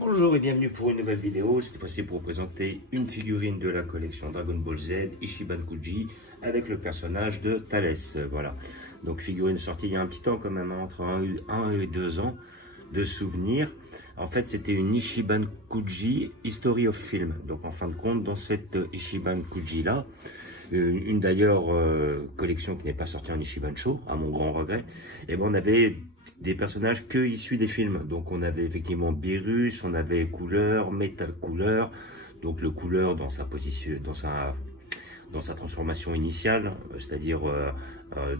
Bonjour et bienvenue pour une nouvelle vidéo, cette fois-ci pour vous présenter une figurine de la collection Dragon Ball Z Ichiban Kuji avec le personnage de Thalès. Voilà, donc figurine sortie il y a un petit temps quand même, entre 1 et 2 ans de souvenirs. En fait c'était une Ichiban Kuji History of Film, donc en fin de compte dans cette Ichiban Kuji là, une d'ailleurs collection qui n'est pas sortie en Ichiban Show, à mon grand regret, et ben on avait des personnages que issus des films. Donc on avait effectivement Beerus, on avait Cooler, Metal Cooler, donc le Cooler dans sa position, dans sa transformation initiale, c'est-à-dire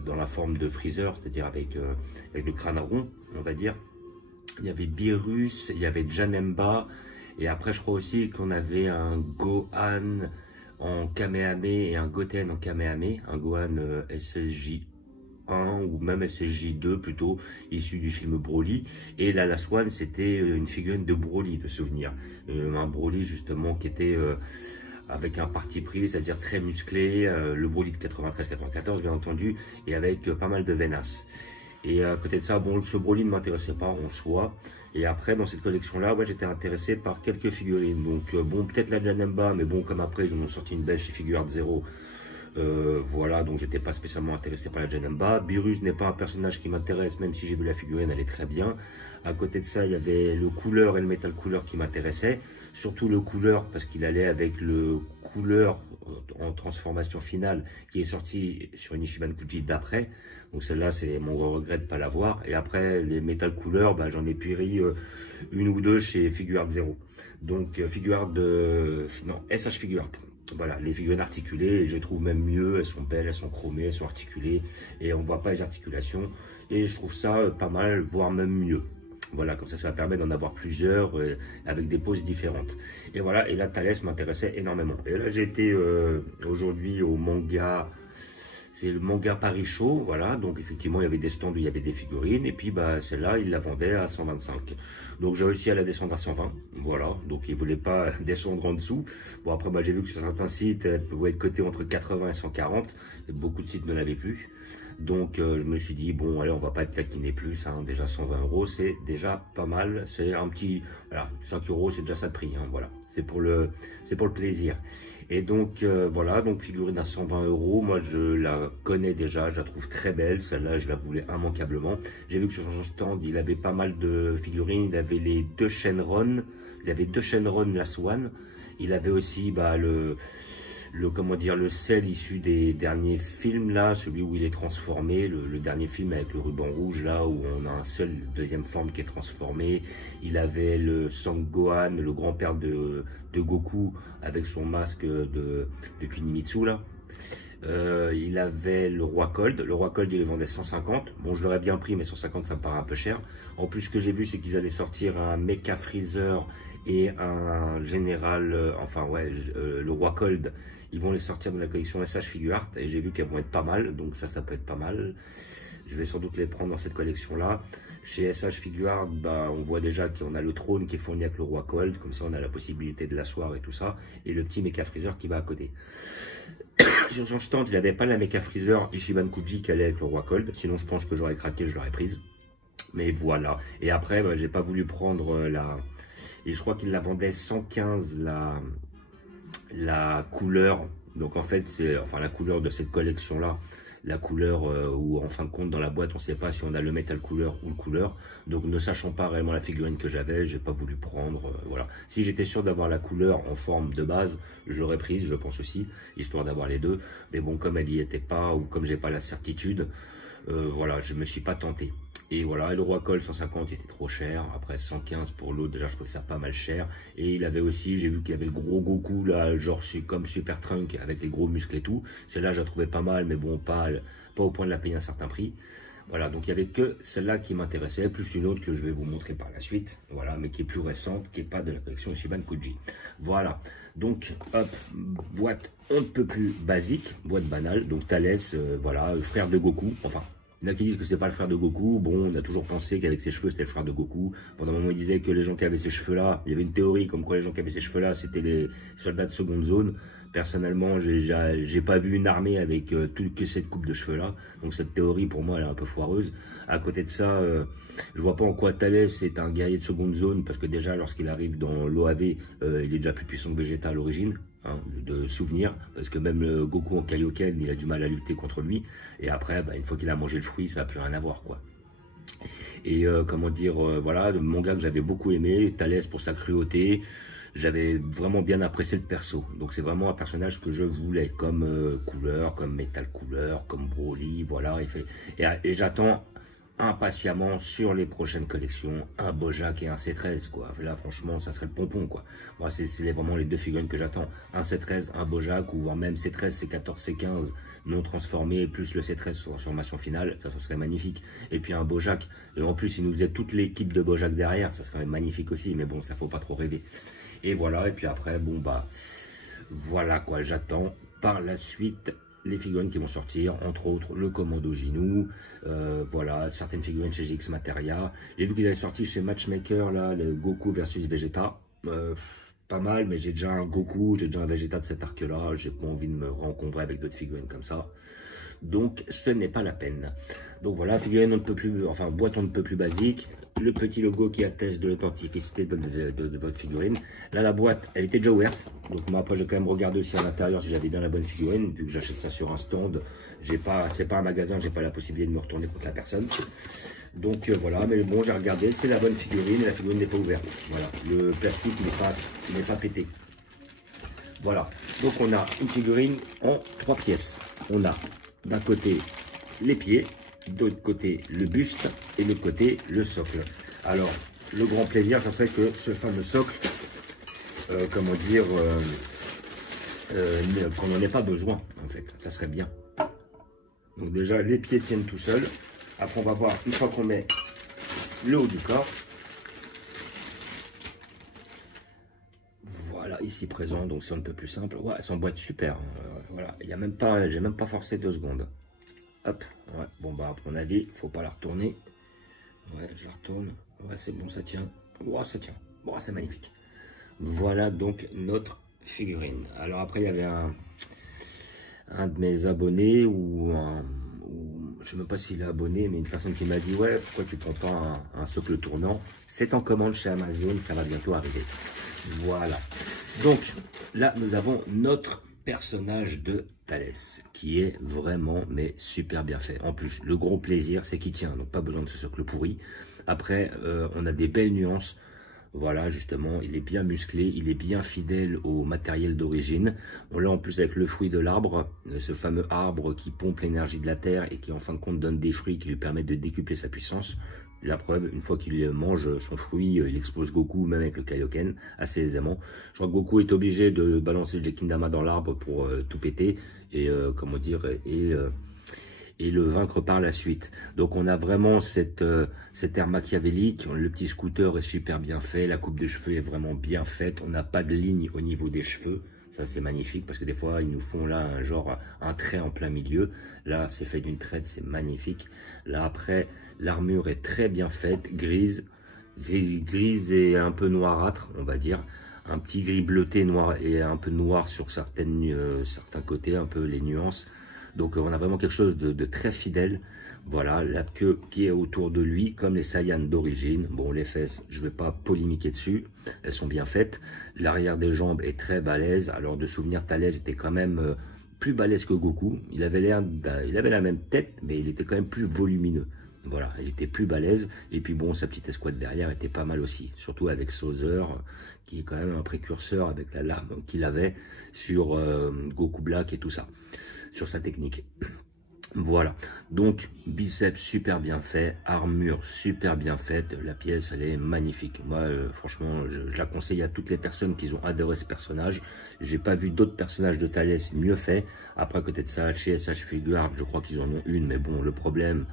dans la forme de Freezer, c'est-à-dire avec le crâne rond, on va dire. Il y avait Beerus, il y avait Janemba, et après je crois aussi qu'on avait un Gohan en Kamehame et un Goten en Kamehame, un Gohan SSJ ou même SSJ2 plutôt, issu du film Broly. Et la Last One, c'était une figurine de Broly, de souvenir. Un Broly justement qui était avec un parti pris, c'est-à-dire très musclé, le Broly de 93-94 bien entendu, et avec pas mal de veinas. Et à côté de ça, bon, ce Broly ne m'intéressait pas en soi. Et après, dans cette collection-là, ouais, j'étais intéressé par quelques figurines. Donc bon, peut-être la Janemba, mais bon, comme après, ils en ont sorti une belle chez Figuart Zero. Voilà, donc j'étais pas spécialement intéressé par la Janemba. Beerus n'est pas un personnage qui m'intéresse, même si j'ai vu la figurine, elle est très bien. À côté de ça, il y avait le Cooler et le Metal Cooler qui m'intéressaient. Surtout le Cooler, parce qu'il allait avec le Cooler en transformation finale, qui est sorti sur une Ichiban Kuji d'après. Donc celle-là, c'est mon regret de ne pas l'avoir. Et après, les Metal Cooler, ben, j'en ai pris une ou deux chez Figuart Zero. Donc Figuart de... non, SH Figuart. Voilà, les figurines articulées, je les trouve même mieux, elles sont belles, elles sont chromées, elles sont articulées, et on ne voit pas les articulations, et je trouve ça pas mal, voire même mieux. Voilà, comme ça permet d'en avoir plusieurs, avec des poses différentes. Et voilà, et là, Thalès m'intéressait énormément. Et là, j'ai été aujourd'hui au manga... C'est le manga Paris Show, voilà, donc effectivement il y avait des stands où il y avait des figurines, et puis bah, celle-là, il la vendait à 125. Donc j'ai réussi à la descendre à 120, voilà, donc il ne voulait pas descendre en dessous. Bon après, bah, j'ai vu que sur certains sites, elle pouvait être cotée entre 80 et 140, et beaucoup de sites ne l'avaient plus. Donc je me suis dit, bon allez, on va pas être taquiner plus, hein, déjà 120 €, c'est déjà pas mal, c'est un petit, voilà, 5 €, c'est déjà ça de prix, hein, voilà, c'est pour le plaisir. Et donc voilà, donc figurine à 120 €, moi je la connais déjà, je la trouve très belle, celle-là je la voulais immanquablement. J'ai vu que sur son stand, il avait pas mal de figurines, il avait les deux Shenron, il avait deux Shenron Last One, il avait aussi bah, comment dire, le sel issu des derniers films là, celui où il est transformé, le dernier film avec le ruban rouge là, où on a un seul deuxième forme qui est transformé. Il avait le Sangohan, le grand-père de Goku, avec son masque de Kunimitsu là. Il avait le Roi Cold. Le Roi Cold, il le vendait 150. Bon, je l'aurais bien pris, mais 150, ça me paraît un peu cher. En plus, ce que j'ai vu, c'est qu'ils allaient sortir un Mecha Freezer et un Général, enfin ouais, le Roi Cold. Ils vont les sortir de la collection SH Figuart, et j'ai vu qu'elles vont être pas mal, donc ça peut être pas mal. Je vais sans doute les prendre dans cette collection-là. Chez SH Figuart, bah, on voit déjà qu'on a le trône qui est fourni avec le Roi Cold, comme ça on a la possibilité de l'asseoir et tout ça, et le petit Mecha Freezer qui va à côté. Sur son stand, il n'avait pas la Mecha Freezer Ichiban Kuji qui allait avec le Roi Cold, sinon je pense que j'aurais craqué, je l'aurais prise. Mais voilà. Et après, bah, j'ai pas voulu prendre la... Et je crois qu'il la vendait 115 la couleur. Donc en fait, c'est enfin la couleur de cette collection-là. La couleur où en fin de compte dans la boîte on ne sait pas si on a le Metal Cooler ou le Cooler, donc ne sachant pas réellement la figurine que j'avais, j'ai pas voulu prendre, voilà. Si j'étais sûr d'avoir la couleur en forme de base, je l'aurais prise, je pense aussi, histoire d'avoir les deux, mais bon, comme elle y était pas, ou comme j'ai pas la certitude, voilà, je me suis pas tenté. Et voilà, et le Roi Cold 150 était trop cher, après 115 pour l'autre, déjà je trouvais ça pas mal cher. Et il avait aussi, j'ai vu qu'il y avait le gros Goku là, genre comme Super Trunk avec les gros muscles et tout. Celle-là je la trouvais pas mal, mais bon, pas au point de la payer un certain prix. Voilà, donc il n'y avait que celle-là qui m'intéressait, plus une autre que je vais vous montrer par la suite, voilà, mais qui est plus récente, qui n'est pas de la collection Ichiban Kuji. Voilà, donc hop, boîte on ne peut plus basique, boîte banale, donc Thalès, voilà, frère de Goku, enfin, Il y en a qui disent que c'est pas le frère de Goku. Bon, on a toujours pensé qu'avec ses cheveux, c'était le frère de Goku. Pendant un moment, il disait que les gens qui avaient ces cheveux-là, il y avait une théorie comme quoi les gens qui avaient ces cheveux-là, c'était les soldats de seconde zone. Personnellement, j'ai pas vu une armée avec que cette coupe de cheveux-là. Donc cette théorie, pour moi, elle est un peu foireuse. À côté de ça, je vois pas en quoi Thalès est un guerrier de seconde zone, parce que déjà, lorsqu'il arrive dans l'OAV, il est déjà plus puissant que Vegeta à l'origine. Hein, de souvenir, parce que même le Goku en Kaioken, il a du mal à lutter contre lui, et après, bah, une fois qu'il a mangé le fruit, ça n'a plus rien à voir, quoi. Et comment dire, voilà, le manga que j'avais beaucoup aimé, Thalès pour sa cruauté, j'avais vraiment bien apprécié le perso, donc c'est vraiment un personnage que je voulais, comme Cooler, comme Metal Cooler, comme Broly, voilà, et j'attends impatiemment sur les prochaines collections un Bojack et un C13, quoi. Là franchement ça serait le pompon, quoi. Moi c'est vraiment les deux figurines que j'attends, un C13, un Bojack, ou voire même C13, C14, C15 non transformé, plus le C13 sur transformation finale, ça serait magnifique. Et puis un Bojack, et en plus il nous faisait toute l'équipe de Bojack derrière, ça serait magnifique aussi, mais bon, ça faut pas trop rêver. Et voilà, et puis après, bon bah voilà, quoi, j'attends par la suite les figurines qui vont sortir, entre autres le Commando Ginou, voilà, certaines figurines chez GX Materia. J'ai vu qu'ils avaient sorti chez Matchmaker, là, le Goku versus Vegeta, pas mal, mais j'ai déjà un Goku, j'ai déjà un Vegeta de cet arc-là, j'ai pas envie de me rencontrer avec d'autres figurines comme ça. Donc ce n'est pas la peine. Donc voilà, figurine on ne peut plus, enfin boîte on ne peut plus basique, le petit logo qui atteste de l'authenticité de votre figurine. Là la boîte elle était déjà ouverte, donc moi après j'ai quand même regardé aussi à l'intérieur si j'avais bien la bonne figurine, vu que j'achète ça sur un stand, c'est pas un magasin, j'ai pas la possibilité de me retourner contre la personne. Donc voilà, mais bon j'ai regardé, c'est la bonne figurine, et la figurine n'est pas ouverte. Voilà, le plastique il n'est pas pété. Voilà, donc on a une figurine en 3 pièces. On a d'un côté les pieds, de l'autre côté le buste et de l'autre côté le socle. Alors le grand plaisir, ça serait que ce fameux socle, comment dire, qu'on n'en ait pas besoin en fait, ça serait bien. Donc déjà les pieds tiennent tout seuls. Après on va voir une fois qu'on met le haut du corps. Voilà, ici présent, donc c'est un peu plus simple. Ouais, elles s'emboîtent super. Voilà, il y a même pas, j'ai même pas forcé 2 secondes. Hop, ouais, bon bah à mon avis, faut pas la retourner. Ouais, je la retourne. Ouais, c'est bon, ça tient. Ouais, ça tient. Bon, c'est magnifique. Voilà donc notre figurine. Alors après, il y avait un de mes abonnés je ne sais même pas s'il est abonné, mais une personne qui m'a dit ouais, pourquoi tu prends pas un socle tournant? C'est en commande chez Amazon, ça va bientôt arriver. Voilà. Donc là, nous avons notre personnage de Thalès qui est vraiment mais super bien fait. En plus, le gros plaisir, c'est qu'il tient, donc pas besoin de ce socle pourri. Après, on a des belles nuances. Voilà, justement, il est bien musclé, il est bien fidèle au matériel d'origine. On l'a en plus avec le fruit de l'arbre, ce fameux arbre qui pompe l'énergie de la terre et qui en fin de compte donne des fruits qui lui permettent de décupler sa puissance. La preuve, une fois qu'il mange son fruit, il explose Goku, même avec le Kaioken, assez aisément. Je crois que Goku est obligé de balancer le Gekindama dans l'arbre pour tout péter et, comment dire, et le vaincre par la suite. Donc on a vraiment cet air machiavélique, le petit scooter est super bien fait, la coupe de cheveux est vraiment bien faite, on n'a pas de ligne au niveau des cheveux, ça c'est magnifique parce que des fois ils nous font là un trait en plein milieu, là c'est fait d'une traite, c'est magnifique. Là après l'armure est très bien faite, grise et un peu noirâtre on va dire, un petit gris bleuté noir et un peu noir sur certains côtés, un peu les nuances. Donc on a vraiment quelque chose de très fidèle. Voilà, la queue qui est autour de lui, comme les Saiyans d'origine. Bon, les fesses, je ne vais pas polémiquer dessus, elles sont bien faites. L'arrière des jambes est très balèze. Alors de souvenir, Thalès était quand même plus balèze que Goku. Il avait la même tête, mais il était quand même plus volumineux. Voilà, il était plus balèze. Et puis bon, sa petite escouade derrière était pas mal aussi. Surtout avec Sauzer, qui est quand même un précurseur avec la lame qu'il avait sur Goku Black et tout ça, sur sa technique. Voilà, donc biceps super bien fait, armure super bien faite, la pièce elle est magnifique. Moi franchement je la conseille à toutes les personnes qui ont adoré ce personnage. J'ai pas vu d'autres personnages de Thalès mieux faits. Après à côté de ça, chez SH Figure, je crois qu'ils en ont une, mais bon le problème,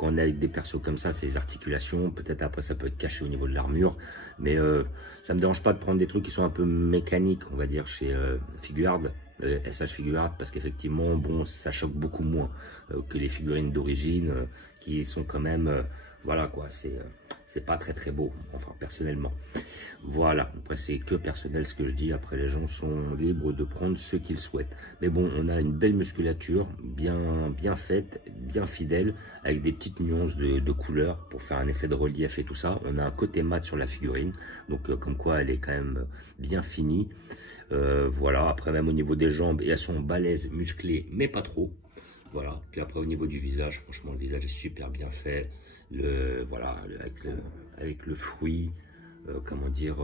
quand on est avec des persos comme ça, c'est les articulations. Peut-être après, ça peut être caché au niveau de l'armure. Mais ça me dérange pas de prendre des trucs qui sont un peu mécaniques, on va dire, chez Figuart, SH Figuart, parce qu'effectivement, bon, ça choque beaucoup moins que les figurines d'origine, qui sont quand même, voilà quoi, c'est pas très très beau, enfin personnellement. Voilà, après c'est que personnel ce que je dis, après les gens sont libres de prendre ce qu'ils souhaitent. Mais bon, on a une belle musculature, bien faite, bien fidèle, avec des petites nuances de couleurs pour faire un effet de relief et tout ça. On a un côté mat sur la figurine, donc comme quoi elle est quand même bien finie. Voilà, après même au niveau des jambes, elles sont balèzes, musclées, mais pas trop. Voilà, puis après au niveau du visage, franchement le visage est super bien fait. Voilà, avec le fruit, comment dire,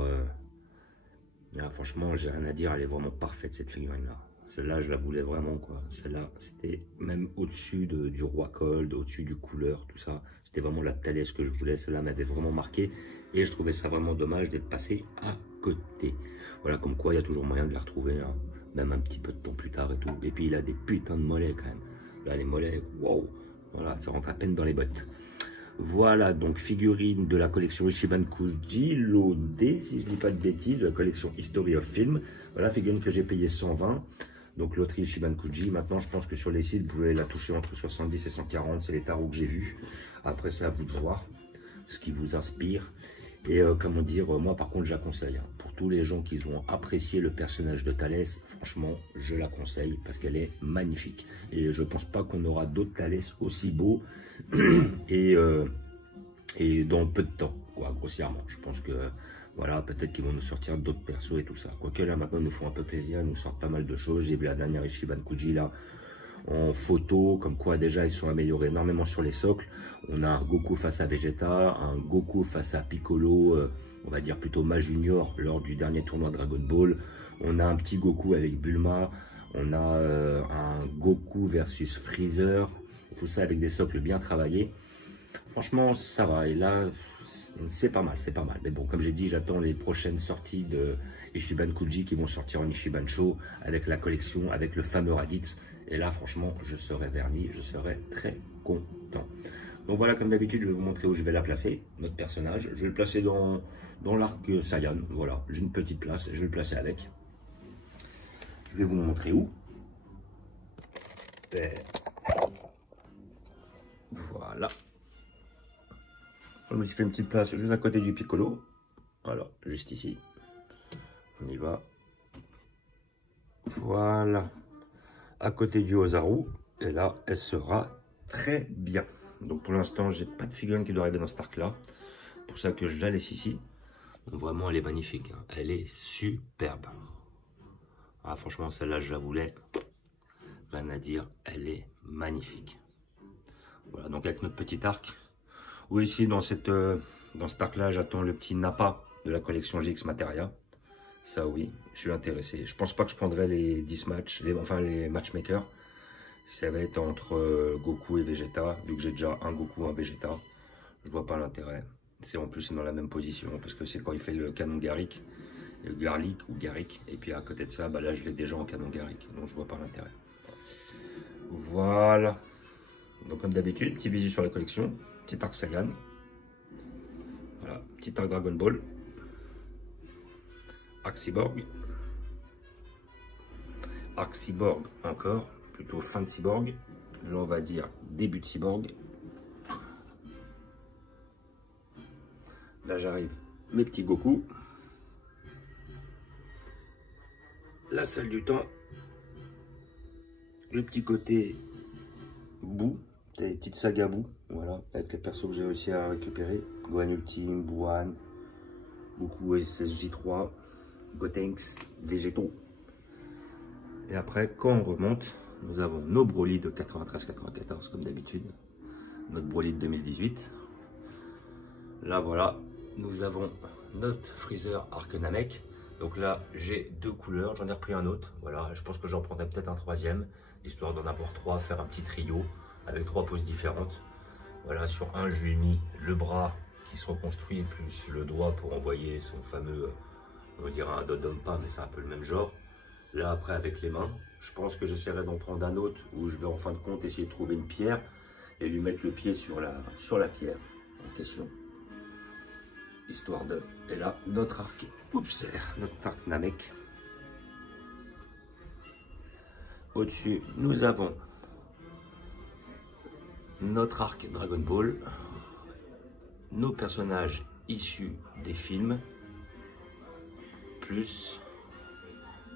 franchement j'ai rien à dire, elle est vraiment parfaite cette figurine là. Celle-là je la voulais vraiment quoi, celle-là c'était même au-dessus du Roi Cold, au-dessus du couleur, tout ça. C'était vraiment la Thalès que je voulais, celle-là m'avait vraiment marqué et je trouvais ça vraiment dommage d'être passé à côté. Voilà, comme quoi il y a toujours moyen de la retrouver, hein, même un petit peu de temps plus tard et tout. Et puis il a des putains de mollets quand même. Là les mollets, waouh, voilà, ça rentre à peine dans les bottes. Voilà, donc figurine de la collection Ichiban Kuji, l'OD, si je dis pas de bêtises, de la collection History of Film. Voilà, figurine que j'ai payé 120. Donc loterie Ichiban Kuji. Maintenant, je pense que sur les sites, vous pouvez la toucher entre 70 et 140. C'est les tarots que j'ai vus. Après, c'est à vous de voir ce qui vous inspire. Et comment dire, moi par contre, je la conseille. Hein. Pour tous les gens qui ont apprécié le personnage de Thalès, franchement, je la conseille parce qu'elle est magnifique. Et je pense pas qu'on aura d'autres Thalès aussi beaux et dans peu de temps, quoi, grossièrement. Je pense que, voilà, peut-être qu'ils vont nous sortir d'autres persos et tout ça. Quoique là, maintenant, ils nous font un peu plaisir, ils nous sortent pas mal de choses. J'ai vu la dernière Ichiban Kuji là, en photo, comme quoi déjà ils sont améliorés énormément sur les socles. On a un Goku face à Vegeta, un Goku face à Piccolo, on va dire plutôt Ma Junior lors du dernier tournoi Dragon Ball. On a un petit Goku avec Bulma, on a un Goku versus Freezer, tout ça avec des socles bien travaillés. Franchement ça va, et là c'est pas mal, c'est pas mal. Mais bon, comme j'ai dit, j'attends les prochaines sorties de Ichiban Kuji qui vont sortir en Ichiban Show avec la collection, avec le fameux Raditz. Et là, franchement, je serai verni, je serai très content. Donc voilà, comme d'habitude, je vais vous montrer où je vais la placer, notre personnage. Je vais le placer dans l'arc Saiyan. Voilà, j'ai une petite place, je vais le placer avec. Je vais vous montrer où. Voilà. Je me suis fait une petite place juste à côté du Piccolo. Voilà, juste ici. On y va. Voilà. À côté du Ozaru, et là elle sera très bien. Donc pour l'instant j'ai pas de figurine qui doit arriver dans cet arc là, pour ça que je la laisse ici. Donc vraiment elle est magnifique, hein. Elle est superbe. Ah, franchement celle-là je la voulais, rien à dire, elle est magnifique. Voilà, donc avec notre petit arc. Oui, ici dans cet arc là j'attends le petit Nappa de la collection GX Materia. Ça oui, je suis intéressé. Je pense pas que je prendrai les 10 matchs, les matchmakers. Ça va être entre Goku et Vegeta, vu que j'ai déjà un Goku, un Vegeta. Je vois pas l'intérêt. C'est en plus dans la même position, parce que c'est quand il fait le canon Garlic, ou Garrick. Et puis à côté de ça, bah là je l'ai déjà en canon Garrick, donc je vois pas l'intérêt. Voilà. Donc comme d'habitude, petit visu sur la collection, petit arc Saiyan. Voilà, petit arc Dragon Ball. Arc Cyborg. Arc Cyborg encore, plutôt fin de Cyborg. Là on va dire début de Cyborg. Là j'arrive, mes petits Goku. La salle du temps. Le petit côté Boo, des petites sagas Boo, voilà, avec les persos que j'ai réussi à récupérer. Gohan Ultime, Buan, Goku SSJ3. Gotenks, Végétaux. Et après, quand on remonte, nous avons nos Broly de 93-94 comme d'habitude. Notre Broly de 2018. Là, voilà, nous avons notre Freezer Arc Namek. Donc là, j'ai deux couleurs. J'en ai repris un autre. Voilà, je pense que j'en prendrai peut-être un troisième, histoire d'en avoir trois, faire un petit trio avec trois poses différentes. Voilà, sur un, je lui ai mis le bras qui se reconstruit, plus le doigt pour envoyer son fameux... on dirait un Dodonpa, mais c'est un peu le même genre. Là, après, avec les mains, je pense que j'essaierai d'en prendre un autre où je vais en fin de compte essayer de trouver une pierre et lui mettre le pied sur la pierre en question. Histoire de... Et là, notre arc, oups, notre arc Namek. Au-dessus, nous avons notre arc Dragon Ball, nos personnages issus des films, plus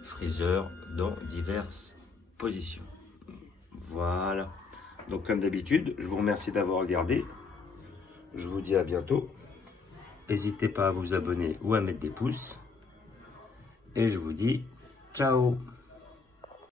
Freezer dans diverses positions. Voilà. Donc comme d'habitude, je vous remercie d'avoir regardé. Je vous dis à bientôt. N'hésitez pas à vous abonner ou à mettre des pouces. Et je vous dis ciao.